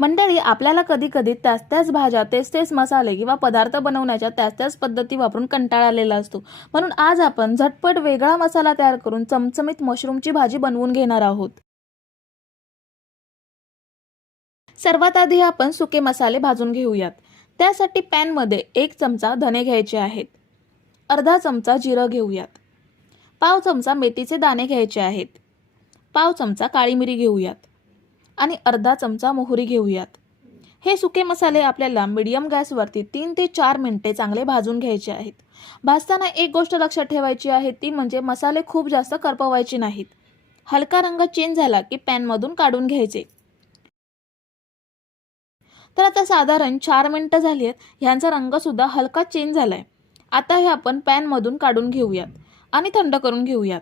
मंडळी, आपल्याला कधी-कधी त्याच भाज्या, तेच मसाले किंवा पदार्थ बनवण्याच्या त्याच पद्धती वापरून कंटाळा आलेला असतो. म्हणून आज आपण झटपट वेगळा मसाला तयार करून चमचमीत मशरूमची भाजी बनवून घेणार आहोत. सर्वात आधी आपण सुके मसाले भाजून घेऊयात. त्यासाठी पॅनमध्ये 1 चमचा धने घ्यायचे आहेत. अर्धा चमचा जिरं घेऊयात. पाव चमचा मेथीचे दाणे घ्यायचे आहेत. पाव चमचा काळी मिरी घेऊयात आणि अर्धा चमचा मोहरी घेऊयात. हे सुके मसाले आपल्याला मीडियम गॅसवरती 3 ते 4 मिनिटे चांगले भाजून घ्यायचे आहेत. भाजताना एक गोष्ट लक्षात ठेवायची आहे, ती म्हणजे मसाले खूप जास्त करपवायचे नाहीत. हलका रंग चेंज झाला की पॅनमधून काढून घ्यायचे. तर आता साधारण 4 मिनिटं झाली आहेत. ह्यांचा रंग सुद्धा हलका चेंज झालाय. आता हे आपण पॅनमधून काढून घेऊयात आणि थंड करून घेऊयात.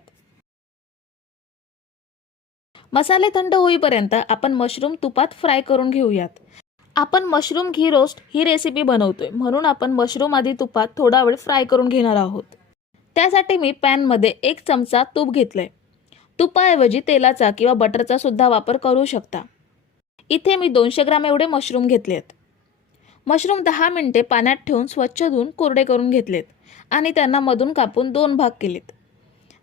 मसाले थंड होईपर्यंत आपण मशरूम तुपात फ्राय करून घेऊयात. आपण मशरूम घी रोस्ट ही रेसिपी बनवतोय, म्हणून आपण मशरूम आधी तुपात थोडा वेळ फ्राय करून घेणार आहोत. त्यासाठी मी पॅनमध्ये 1 चमचा तूप घेतलंय. तुपाऐवजी तेलाचा किंवा बटरचा सुद्धा वापर करू शकता. इथे मी 200 ग्रॅम एवढे मशरूम घेतलेत. मशरूम 10 मिनिटे पाण्यात ठेवून स्वच्छ धुवून कोरडे करून घेतलेत आणि त्यांना मधून कापून 2 भाग केलेत.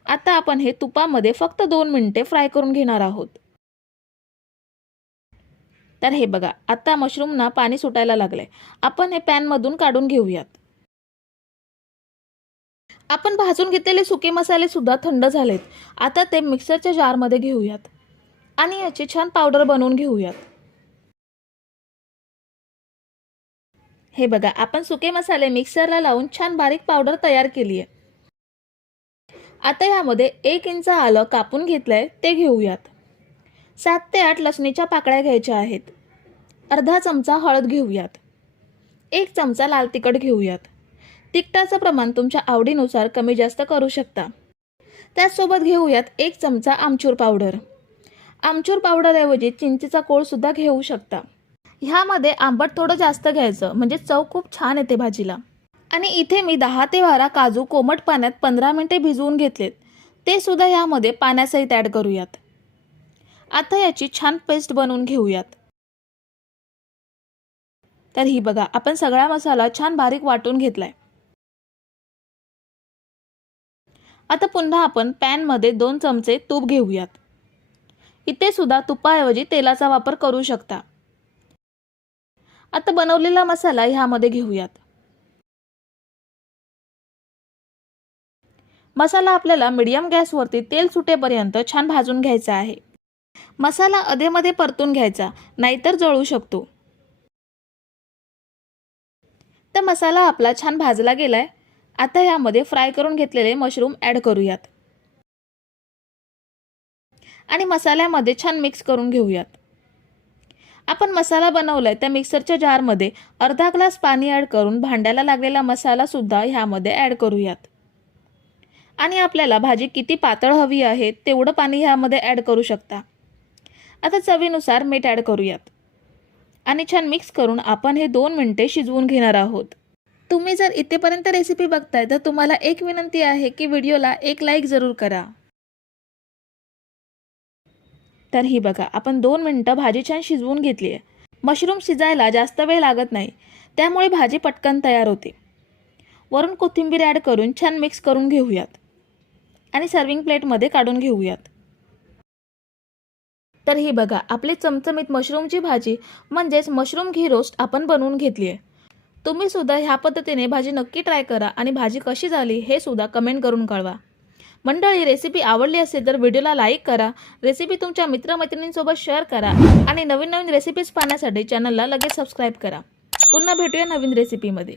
आता आपण हे तुपामध्ये फक्त 2 मिनिटे फ्राय करून घेणार आहोत. तर हे बघा, आता मशरूमना पाणी सुटायला लागलंय. आपण हे पॅनमधून काढून घेऊयात. आपण भाजून घेतलेले सुके मसाले सुद्धा थंड झालेत. आता ते मिक्सरच्या जारमध्ये घेऊयात आणि याची छान पावडर बनवून घेऊयात. हे बघा, आपण सुके मसाले मिक्सरला लावून छान बारीक पावडर तयार केली आहे. आता यामध्ये 1 इंच आलं कापून घेतलंय, ते घेऊयात. 7 ते 8 लसणीच्या पाकळ्या घ्यायच्या आहेत. अर्धा चमचा हळद घेऊयात. 1 चमचा लाल तिखट घेऊयात. तिखटाचं प्रमाण तुमच्या आवडीनुसार कमी जास्त करू शकता. त्याचसोबत घेऊयात 1 चमचा आमचूर पावडर. आमचूर पावडरऐवजी चिंचेचा कोळ सुद्धा घेऊ शकता. ह्यामध्ये आंबट थोडं जास्त घ्यायचं, म्हणजे चव खूप छान येते भाजीला. आणि इथे मी 10 ते 12 काजू कोमट पाण्यात 15 मिनिटे भिजवून घेतलेत. ते सुद्धा ह्यामध्ये पाण्यासहित ॲड करूयात. आता याची छान पेस्ट बनवून घेऊयात. तर ही बघा, आपण सगळा मसाला छान बारीक वाटून घेतलाय. आता पुन्हा आपण पॅनमध्ये 2 चमचे तूप घेऊयात. इथे सुद्धा तुपाऐवजी तेलाचा वापर करू शकता. आता बनवलेला मसाला ह्यामध्ये घेऊयात. मसाला आपल्याला मीडियम गॅसवरती तेल सुटेपर्यंत छान भाजून घ्यायचा आहे. मसाला अधेमध्ये परतून घ्यायचा, नाहीतर जळू शकतो. तर मसाला आपला छान भाजला गेलाय. आता यामध्ये फ्राय करून घेतलेले मशरूम ॲड करूयात आणि मसाल्यामध्ये छान मिक्स करून घेऊयात. आपण मसाला बनवलाय त्या मिक्सरच्या जारमध्ये अर्धा ग्लास पाणी ॲड करून भांड्याला लागलेला मसाला सुद्धा ह्यामध्ये ॲड करूयात. आणि आपल्याला भाजी किती पातळ हवी आहे तेवढं पाणी ह्यामध्ये ॲड करू शकता. आता चवीनुसार मीठ ॲड करूयात आणि छान मिक्स करून आपण हे 2 मिनिटे शिजवून घेणार आहोत. तुम्ही जर इथेपर्यंत रेसिपी बघताय तर तुम्हाला एक विनंती आहे की व्हिडिओला एक लाईक जरूर करा. तर ही बघा, आपण 2 मिनिटं भाजी छान शिजवून घेतली आहे. मशरूम शिजायला जास्त वेळ लागत नाही, त्यामुळे भाजी पटकन तयार होते. वरून कोथिंबीर ॲड करून छान मिक्स करून घेऊयात आणि सर्विंग प्लेटमध्ये काढून घेऊयात. तर ही बघा, आपली चमचमीत मशरूमची भाजी म्हणजेच मशरूम घी रोस्ट आपण बनवून घेतली आहे. तुम्ही सुद्धा ह्या पद्धतीने भाजी नक्की ट्राय करा आणि भाजी कशी झाली हे सुद्धा कमेंट करून कळवा. मंडळी, रेसिपी आवडली असेल तर व्हिडिओला लाईक करा, रेसिपी तुमच्या मित्रमैत्रिणींसोबत शेअर करा आणि नवीन रेसिपीज पाहण्यासाठी चॅनलला लगेच सबस्क्राईब करा. पुन्हा भेटूया नवीन रेसिपीमध्ये.